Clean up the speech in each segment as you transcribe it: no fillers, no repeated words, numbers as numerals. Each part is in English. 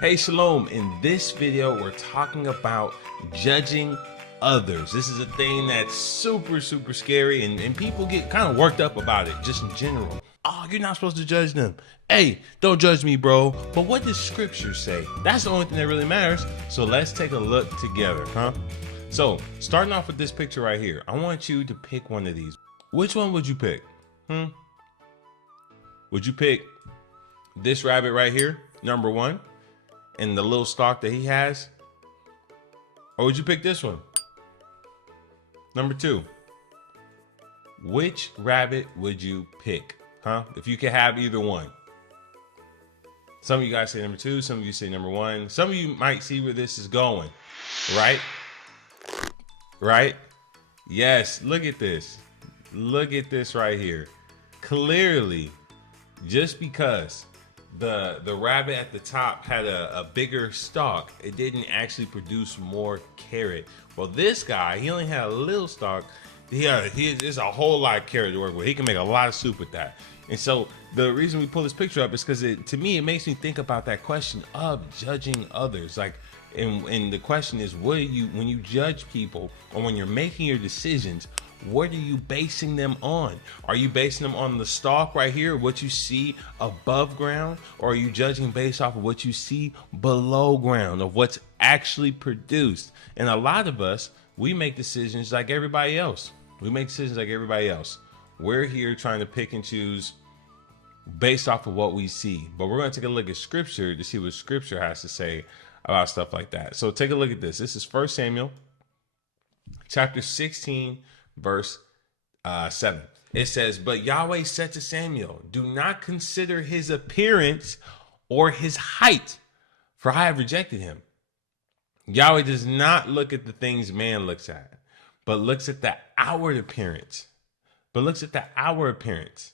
Hey Shalom, in this video we're talking about judging others. This is a thing that's super scary and people get kind of worked up about it just in general. Oh, you're not supposed to judge them. Hey, don't judge me, bro. But what does scripture say? That's the only thing that really matters. So let's take a look together, huh? So starting off with this picture right here, I want you to pick one of these. Which one would you pick? Would you pick this rabbit right here, number one? And the little stalk that he has? Or would you pick this one? Number two. Which rabbit would you pick? Huh? If you could have either one. Some of you guys say number two, some of you say number one. Some of you might see where this is going. Right? Right? Yes, look at this. Look at this right here. Clearly, just because the rabbit at the top had a bigger stalk, it didn't actually produce more carrot. Well, this guy, he only had a little stalk. There's a whole lot of carrot to work with. He can make a lot of soup with that. And so the reason we pull this picture up is because to me it makes me think about that question of judging others. Like, and the question is, what do you, when you judge people or when you're making your decisions, what are you basing them on? Are you basing them on the stalk right here, what you see above ground? Or are you judging based off of what you see below ground, of what's actually produced? And a lot of us, we make decisions like everybody else. We make decisions like everybody else. We're here trying to pick and choose based off of what we see. But we're going to take a look at scripture to see what scripture has to say about stuff like that. So take a look at this. This is 1 Samuel chapter 16, verse 7. It says, "But Yahweh said to Samuel, do not consider his appearance or his height, for I have rejected him." Yahweh does not look at the things man looks at, but looks at the outward appearance. But looks at the outward appearance.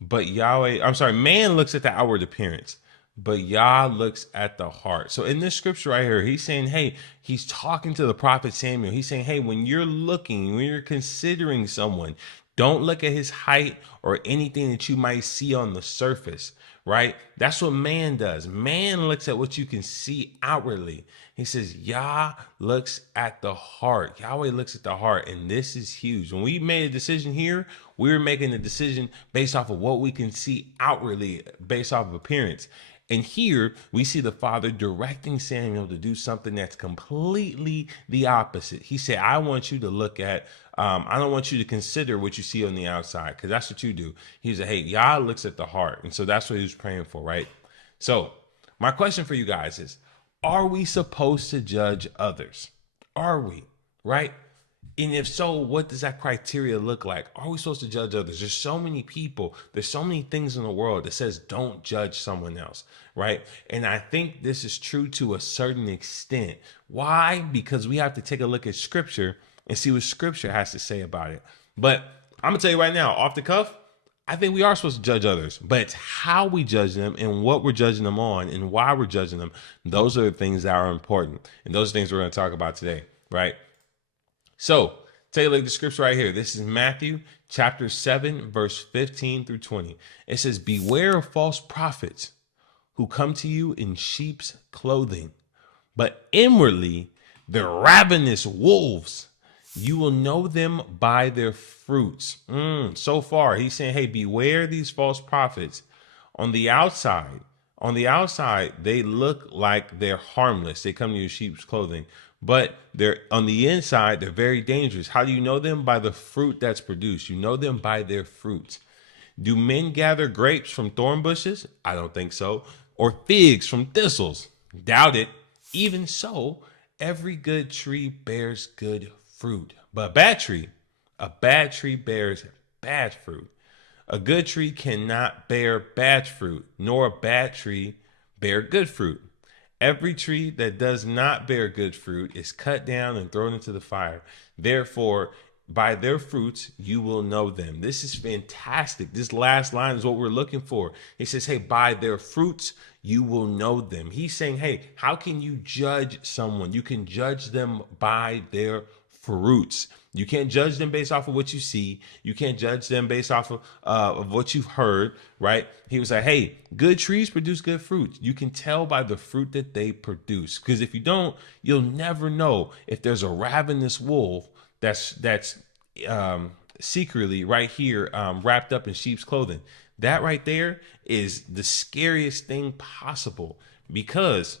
Man looks at the outward appearance, but Yah looks at the heart. So in this scripture right here, he's saying, hey, he's talking to the prophet Samuel. He's saying, hey, when you're considering someone, don't look at his height or anything that you might see on the surface, right? That's what man does. Man looks at what you can see outwardly. He says, Yah looks at the heart. Yahweh looks at the heart. And this is huge. When we made a decision here, we were making a decision based off of what we can see outwardly, based off of appearance. And here we see the father directing Samuel to do something that's completely the opposite. He said, I want you to look at, I don't want you to consider what you see on the outside, because that's what you do. He said, hey, Yah looks at the heart. And so that's what he was praying for, right? So my question for you guys is, are we supposed to judge others? Are we, right? And if so, what does that criteria look like? Are we supposed to judge others? There's so many people, there's so many things in the world that says don't judge someone else, right? And I think this is true to a certain extent. Why? Because we have to take a look at scripture and see what scripture has to say about it. But I'm gonna tell you right now, off the cuff, I think we are supposed to judge others, but it's how we judge them and what we're judging them on and why we're judging them. Those are the things that are important. And those are things we're going to talk about today, right? So take a look at the scripture right here. This is Matthew chapter 7, verse 15 through 20. It says, beware of false prophets who come to you in sheep's clothing, but inwardly they're ravenous wolves. You will know them by their fruits. So far, he's saying, hey, beware these false prophets. On the outside, they look like they're harmless. They come to you in sheep's clothing, but they're on the inside, they're very dangerous. How do you know them? By the fruit that's produced. You know them by their fruits. Do men gather grapes from thorn bushes? I don't think so. Or figs from thistles? Doubt it. Even so, every good tree bears good fruit, but a bad tree bears bad fruit. A good tree cannot bear bad fruit, nor a bad tree bear good fruit. Every tree that does not bear good fruit is cut down and thrown into the fire. Therefore, by their fruits, you will know them. This is fantastic. This last line is what we're looking for. He says, hey, by their fruits, you will know them. He's saying, hey, how can you judge someone? You can judge them by their fruits. You can't judge them based off of what you see. You can't judge them based off of what you've heard, right? He was like, hey, good trees produce good fruit. You can tell by the fruit that they produce. Because if you don't, you'll never know if there's a ravenous wolf that's secretly right here wrapped up in sheep's clothing. That right there is the scariest thing possible, because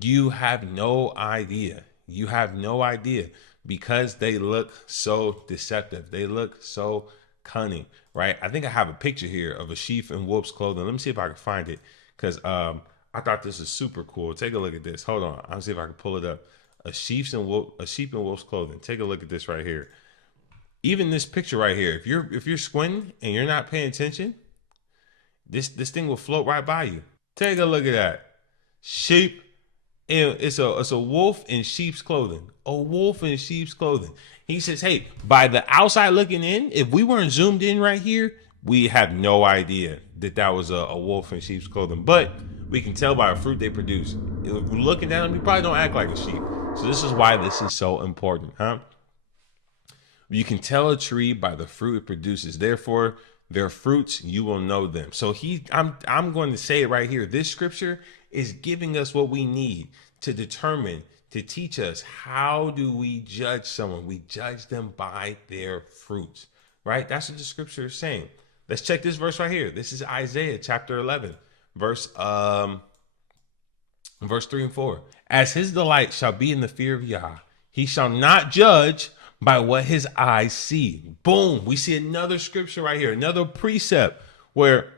you have no idea. You have no idea, because they look so deceptive. They look so cunning, right? I think I have a picture here of a sheep in wolf's clothing. Let me see if I can find it, because I thought this was super cool. Take a look at this. Hold on. I'll see if I can pull it up. A sheep in wolf's clothing. Take a look at this right here. Even this picture right here. If you're squinting and you're not paying attention, this thing will float right by you. Take a look at that. Sheep. And it's a wolf in sheep's clothing. A wolf in sheep's clothing. He says, hey, by the outside looking in, if we weren't zoomed in right here, we have no idea that was a wolf in sheep's clothing. But we can tell by the fruit they produce. If we're looking at them, we probably don't act like a sheep. So this is why this is so important, huh? You can tell a tree by the fruit it produces. Therefore, their fruits, you will know them. So I'm going to say it right here. This scripture is giving us what we need to determine, to teach us, how do we judge someone? We judge them by their fruits, right? That's what the scripture is saying. Let's check this verse right here. This is Isaiah chapter 11, verse 3 and 4. As his delight shall be in the fear of Yah, he shall not judge by what his eyes see. Boom. We see another scripture right here, another precept where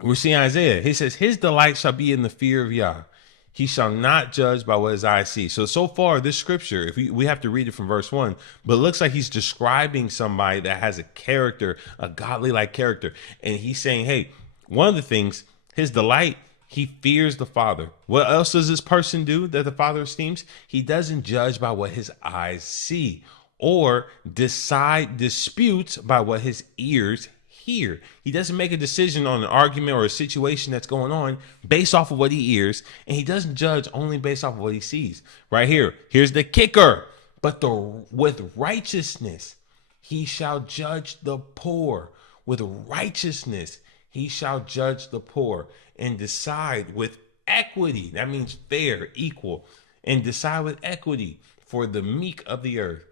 we're seeing Isaiah. He says, his delight shall be in the fear of Yah. He shall not judge by what his eyes see. So far, this scripture, if we have to read it from verse 1, but it looks like he's describing somebody that has a character, a godly-like character. And he's saying, hey, one of the things, his delight, he fears the Father. What else does this person do that the Father esteems? He doesn't judge by what his eyes see, or decide disputes by what his ears hear. He doesn't make a decision on an argument or a situation that's going on based off of what he hears, and he doesn't judge only based off of what he sees. Right here, here's the kicker. But with righteousness, he shall judge the poor. With righteousness, he shall judge the poor, and decide with equity. That means fair, equal, and decide with equity for the meek of the earth.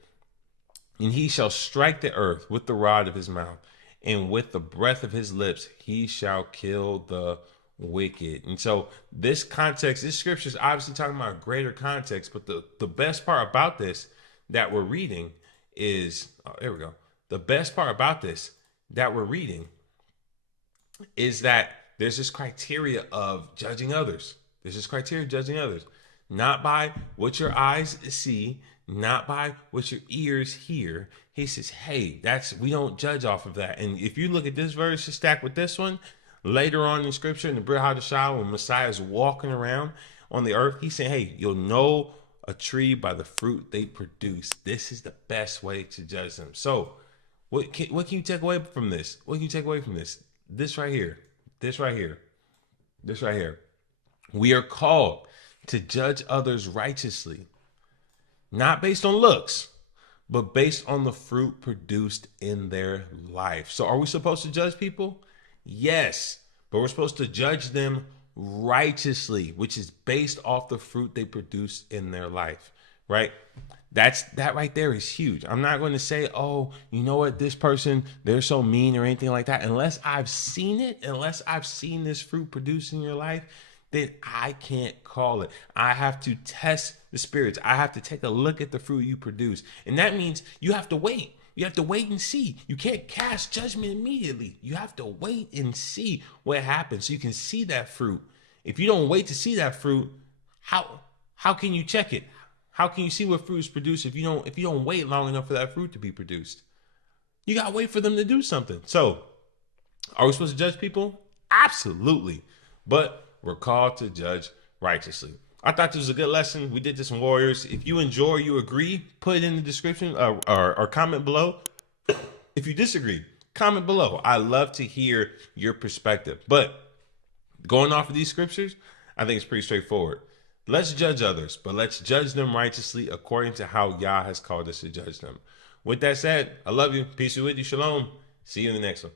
And he shall strike the earth with the rod of his mouth, and with the breath of his lips he shall kill the wicked. And so this context, this scripture is obviously talking about a greater context, but the best part about this that we're reading is, there we go. The best part about this that we're reading is that there's this criteria of judging others. There's this criteria of judging others, not by what your eyes see, not by what your ears hear. He says, hey, we don't judge off of that. And if you look at this verse to stack with this one, later on in scripture, in the Brit Hadashah, when Messiah is walking around on the earth, he's saying, hey, you'll know a tree by the fruit they produce. This is the best way to judge them. So what can you take away from this? What can you take away from this? This right here. This right here. This right here. We are called to judge others righteously, not based on looks, but based on the fruit produced in their life. So are we supposed to judge people? Yes, but we're supposed to judge them righteously, which is based off the fruit they produce in their life, right? That right there is huge. I'm not going to say, oh, you know what, this person, they're so mean or anything like that. Unless I've seen it, unless I've seen this fruit produced in your life, then I can't call it. I have to test the spirits. I have to take a look at the fruit you produce. And that means you have to wait. You have to wait and see. You can't cast judgment immediately. You have to wait and see what happens so you can see that fruit. If you don't wait to see that fruit, how can you check it? How can you see what fruit is produced if you don't wait long enough for that fruit to be produced? You gotta wait for them to do something. So, are we supposed to judge people? Absolutely. But we're called to judge righteously. I thought this was a good lesson. We did this in Warriors. If you enjoy, you agree, put it in the description or comment below. If you disagree, comment below. I love to hear your perspective. But going off of these scriptures, I think it's pretty straightforward. Let's judge others, but let's judge them righteously according to how Yah has called us to judge them. With that said, I love you. Peace be with you. Shalom. See you in the next one.